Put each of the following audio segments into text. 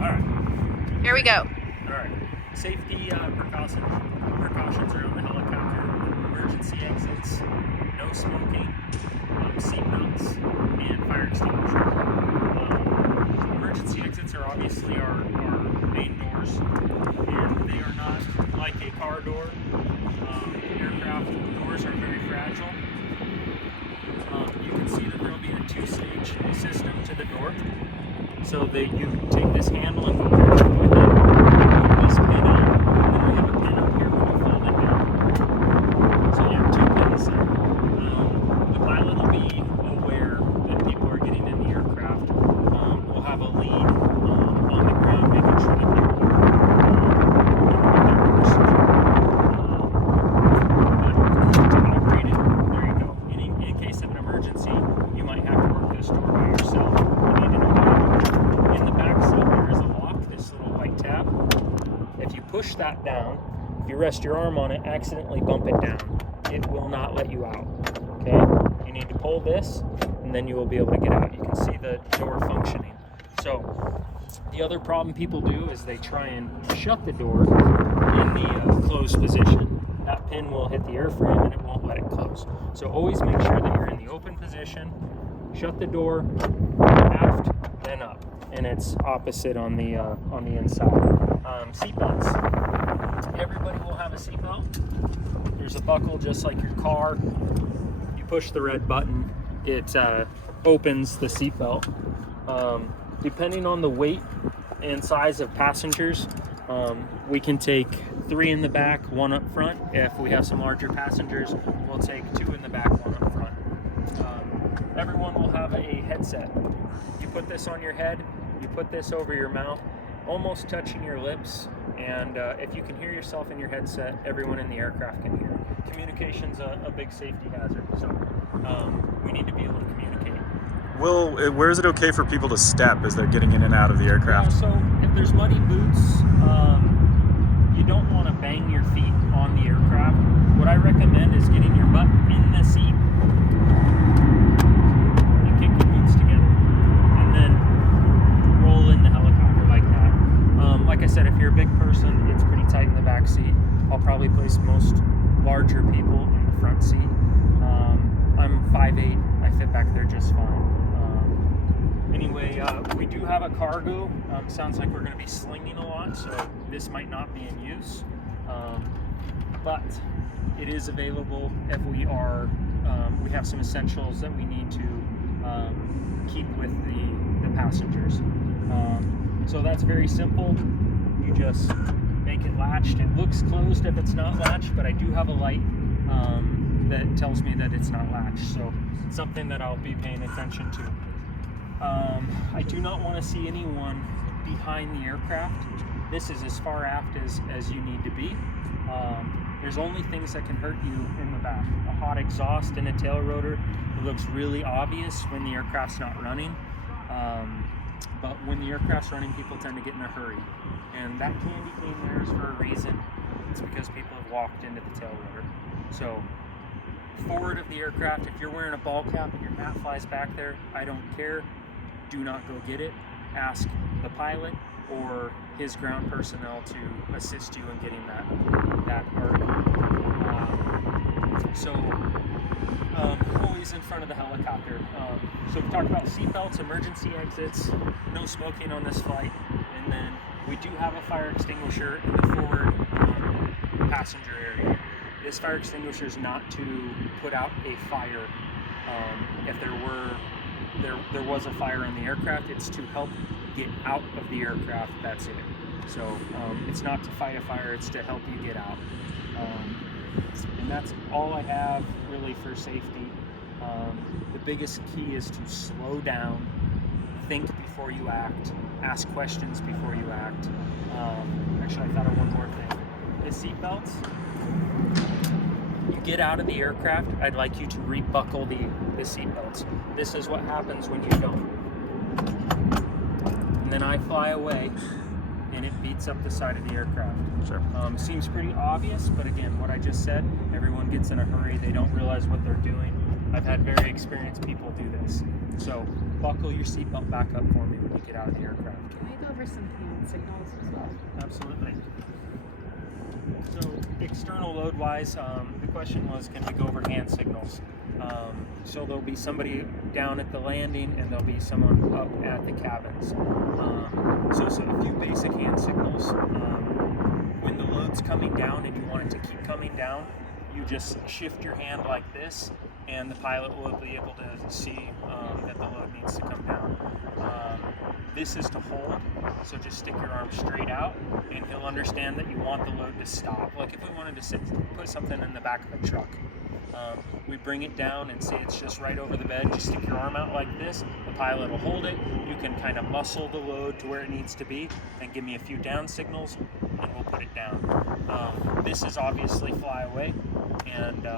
All right. Here we go. All right. Safety precautions around the helicopter. Emergency exits. No smoking. Seatbelts and fire extinguisher. Emergency exits are obviously our main doors, and they are not like a car door. Aircraft doors are very fragile. You can see that there will be a two-stage system to the door. So that you take this handle and go with it, put this pin out, and then we have a pin up here when you fold it down. So you have two pins there. The pilot will be aware that people are getting in the aircraft. We'll have a lead on the ground, making sure that they're operate it. There you go. In case of an emergency, you might have to work this door by yourself. You need to know how to do it. In the back seat, there is a lock, this little white tab. If you push that down, if you rest your arm on it, accidentally bump it down, it will not let you out. Okay? You need to pull this, and then you will be able to get out. You can see the door functioning. So, the other problem people do is they try and shut the door in the closed position. That pin will hit the airframe and it won't let it close. So always make sure that you're in the open position. Shut the door, aft, then up, and it's opposite on the inside. Seatbelts. Everybody will have a seatbelt. There's a buckle just like your car. You push the red button, it opens the seatbelt. Depending on the weight and size of passengers, we can take 3 in the back, 1 up front. If we have some larger passengers, we'll take 2 in the back, 1 up front. Everyone will have a headset. You put this on your head, you put this over your mouth, almost touching your lips, and if you can hear yourself in your headset, everyone in the aircraft can hear. Communication's a big safety hazard, so we need to be able to communicate. Where is it okay for people to step as they're getting in and out of the aircraft? So if there's muddy boots, you don't want to bang your feet on the aircraft. What I recommend is getting your butt in the seat and kick your boots together, and then roll in the helicopter like that. Like I said, if you're a big person, it's pretty tight in the back seat. I'll probably place most larger people in the front seat. I'm 5'8", I fit back there just fine. Anyway, we do have a cargo. Sounds like we're going to be slinging a lot, so this might not be in use. But it is available if we are. We have some essentials that we need to keep with the passengers. So that's very simple. You just make it latched. It looks closed if it's not latched, but I do have a light that tells me that it's not latched. So it's something that I'll be paying attention to. I do not want to see anyone behind the aircraft. This is as far aft as you need to be. There's only things that can hurt you in the back. A hot exhaust and a tail rotor. It looks really obvious when the aircraft's not running. But when the aircraft's running, people tend to get in a hurry. And that candy cane there is for a reason. It's because people have walked into the tail rotor. So forward of the aircraft, if you're wearing a ball cap and your mat flies back there, I don't care. Do not go get it. Ask the pilot or his ground personnel to assist you in getting that article. Always in front of the helicopter. So we talked about seatbelts, emergency exits, no smoking on this flight, and then we do have a fire extinguisher in the forward passenger area. This fire extinguisher is not to put out a fire. If there was a fire in the aircraft, it's to help get out of the aircraft. That's it. So it's not to fight a fire, it's to help you get out. And that's all I have really for safety. The biggest key is to slow down, think before you act, ask questions before you act. Actually, I thought of one more thing. The seatbelts. You get out of the aircraft, I'd like you to rebuckle the seatbelts. This is what happens when you don't. And then I fly away, and it beats up the side of the aircraft. Sure. Seems pretty obvious, but again, what I just said, everyone gets in a hurry, they don't realize what they're doing. I've had very experienced people do this. So buckle your seatbelt back up for me when you get out of the aircraft. Can we go over some absolutely. So external load wise, the question was, can we go over hand signals? So there'll be somebody down at the landing and there'll be someone up at the cabins. So a few basic hand signals. When the load's coming down and you want it to keep coming down, you just shift your hand like this, and the pilot will be able to see that the load needs to come down. This is to hold, so just stick your arm straight out, and he'll understand that you want the load to stop. Like if we wanted to put something in the back of a truck, we bring it down and say it's just right over the bed. Just stick your arm out like this. The pilot will hold it. You can kind of muscle the load to where it needs to be, and give me a few down signals, and we'll put it down. This is obviously fly away, and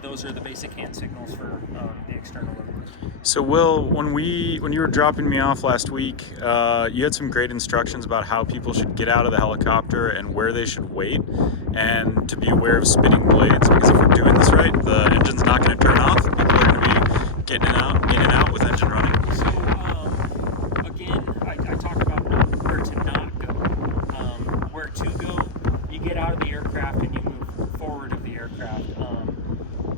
those are the basic hand signals for the external load. So Will, when you were dropping me off last week, you had some great instructions about how people should get out of the helicopter and where they should wait, and to be aware of spinning blades, because if we're doing this right, the engine's not going to turn off. People are going to be getting in and out with engine running. So again, I talked about where to not go. Where to go, you get out of the aircraft and you move forward of the aircraft.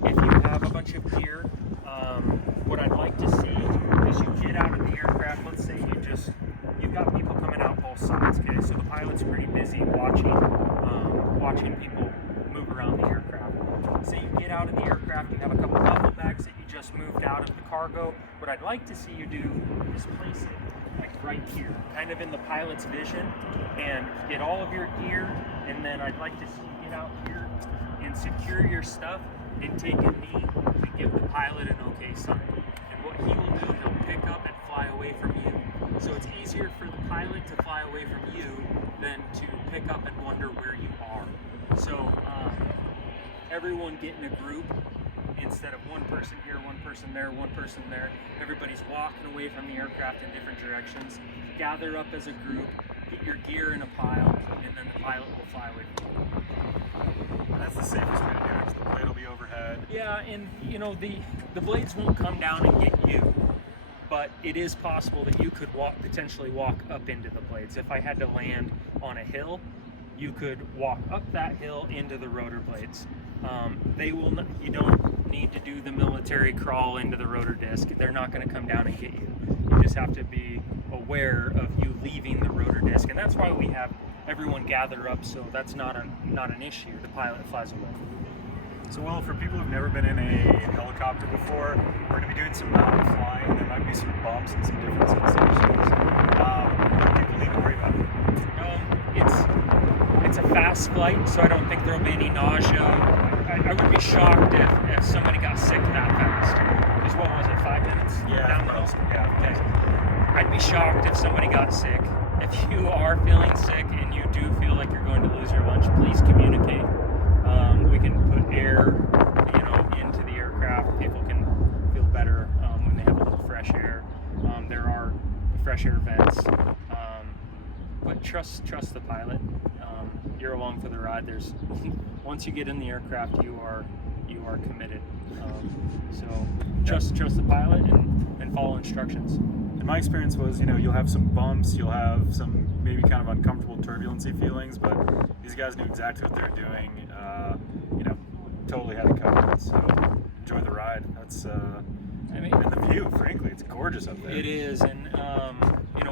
If you have a bunch of gear, what I'd like to see is you get out of the aircraft. Let's say you've got people coming out both sides. Okay, so the pilot's pretty busy watching people move around the aircraft. Say you get out of the aircraft, you have a couple duffel bags that you just moved out of the cargo. What I'd like to see you do is place it like right here, kind of in the pilot's vision, and get all of your gear. And then I'd like to see you get out here and secure your stuff and take a knee to give the pilot an okay sign. And what he will do, he'll pick up and fly away from you. So it's easier for the pilot to fly away from you than to pick up and wonder where you are. So everyone get in a group instead of one person here, one person there, one person there. Everybody's walking away from the aircraft in different directions. Gather up as a group, get your gear in a pile, and then the pilot will fly away from you. That's the safest way to do it, 'cause the blade will be overhead. Yeah, and the blades won't come down and get you, but it is possible that you could potentially walk up into the blades. If I had to land on a hill, you could walk up that hill into the rotor blades. You don't need to do the military crawl into the rotor disc. They're not going to come down and get you. You just have to be aware of you leaving the rotor disc, and that's why we have everyone gather up, so that's not an issue. The pilot flies away. So Will, for people who've never been in a helicopter before, we're going to be doing some mountain flying. There might be some bumps and some different sensations. What do people need to worry about? It's a fast flight, so I don't think there'll be any nausea. I would be shocked if somebody got sick that fast. Because what was it, 5 minutes? Yeah. Down the road? Yeah. Okay. I'd be shocked if somebody got sick. If you are feeling sick and you do feel like you're going to lose your lunch, please communicate. We can put air, into the aircraft. People can feel better when they have a little fresh air. There are fresh air vents, but trust the pilot. You're along for the ride. Once you get in the aircraft, you are committed. So trust the pilot and follow instructions. And my experience was, you'll have some bumps, you'll have some maybe kind of uncomfortable turbulency feelings, but these guys knew exactly what they're doing. Totally had it covered. So enjoy the ride. That's and the view. Frankly, it's gorgeous up there. It is, and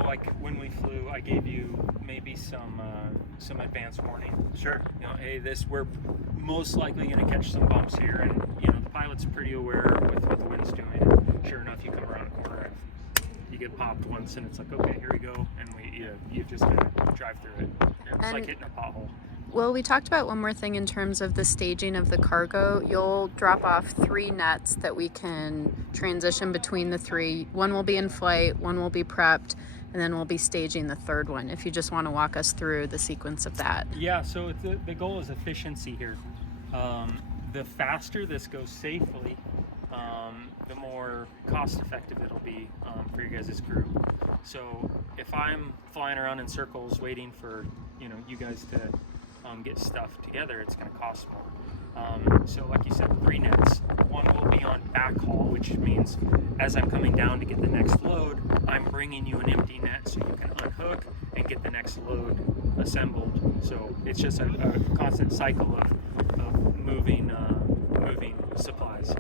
like when we flew, I gave you maybe some advance warning. Sure. Hey, we're most likely going to catch some bumps here, and the pilot's pretty aware with what the wind's doing. And sure enough, you come around a corner, you get popped once, and it's like, okay, here we go, and you just kind of drive through it. It's like hitting a pothole. Well, we talked about one more thing in terms of the staging of the cargo. You'll drop off 3 nets that we can transition between the 3. One will be in flight, one will be prepped, and then we'll be staging the 3rd one, if you just want to walk us through the sequence of that. Yeah, so the goal is efficiency here. The faster this goes safely, the more cost effective it'll be for your guys' crew. So if I'm flying around in circles waiting for you guys to get stuff together, it's going to cost more. So like you said, 3 nets. One will be on backhaul, which means as I'm coming down to get the next load, I'm bringing you an empty net so you can unhook and get the next load assembled. So it's just a constant cycle of moving supplies.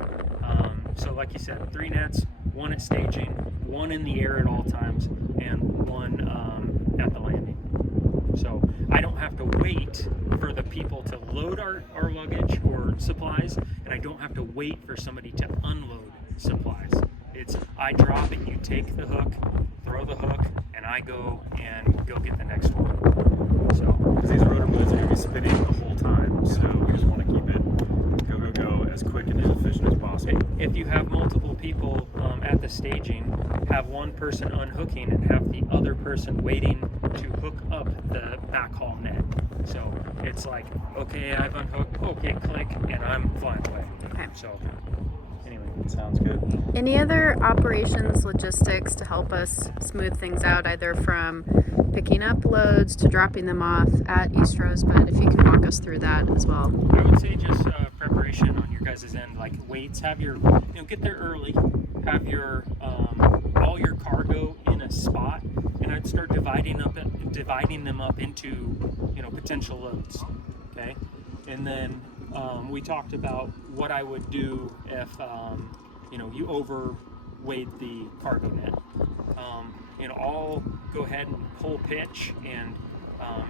So like you said, 3 nets, 1 at staging, 1 in the air at all times, and 1 at the landing. So I don't have to wait for the people to load our luggage or supplies, and I don't have to wait for somebody to unload supplies. It's I drop and you take the hook, throw the hook, and I go get the next one. So Because these rotor blades are going to be spinning the whole time, so we just want to keep it go as quick and as efficient as possible. if you have multiple people at the staging, have one person unhooking and have the other person waiting to hook up the backhaul net. So it's like, okay, I've unhooked, okay, click, and I'm flying away. Okay. So anyway. Sounds good. Any other operations logistics to help us smooth things out, either from picking up loads to dropping them off at East Rosebud? If you can walk us through that as well. I would say just preparation on your guys' end, like weights. Have your, get there early. Have your all your cargo in a spot, and I'd start dividing them up into potential loads. Okay, and then we talked about what I would do if you overweight the cargo net. I'll go ahead and pull pitch and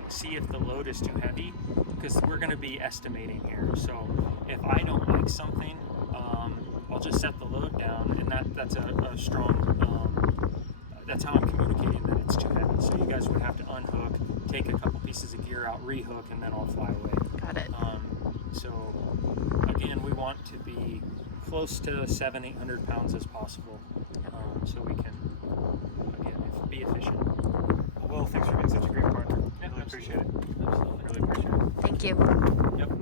see if the load is too heavy, because we're going to be estimating here. So if I don't like something, I'll just set the load down, and that's a strong, that's how I'm communicating that it's too heavy. So you guys would have to unhook, take a couple pieces of gear out, rehook, and then I'll fly away. Got it. So again, we want to be close to 700-800 pounds as possible, so we can be efficient. Well, thanks for being such a great partner. Yeah, Really appreciate it. Absolutely. Really appreciate it. Thank you. Yep.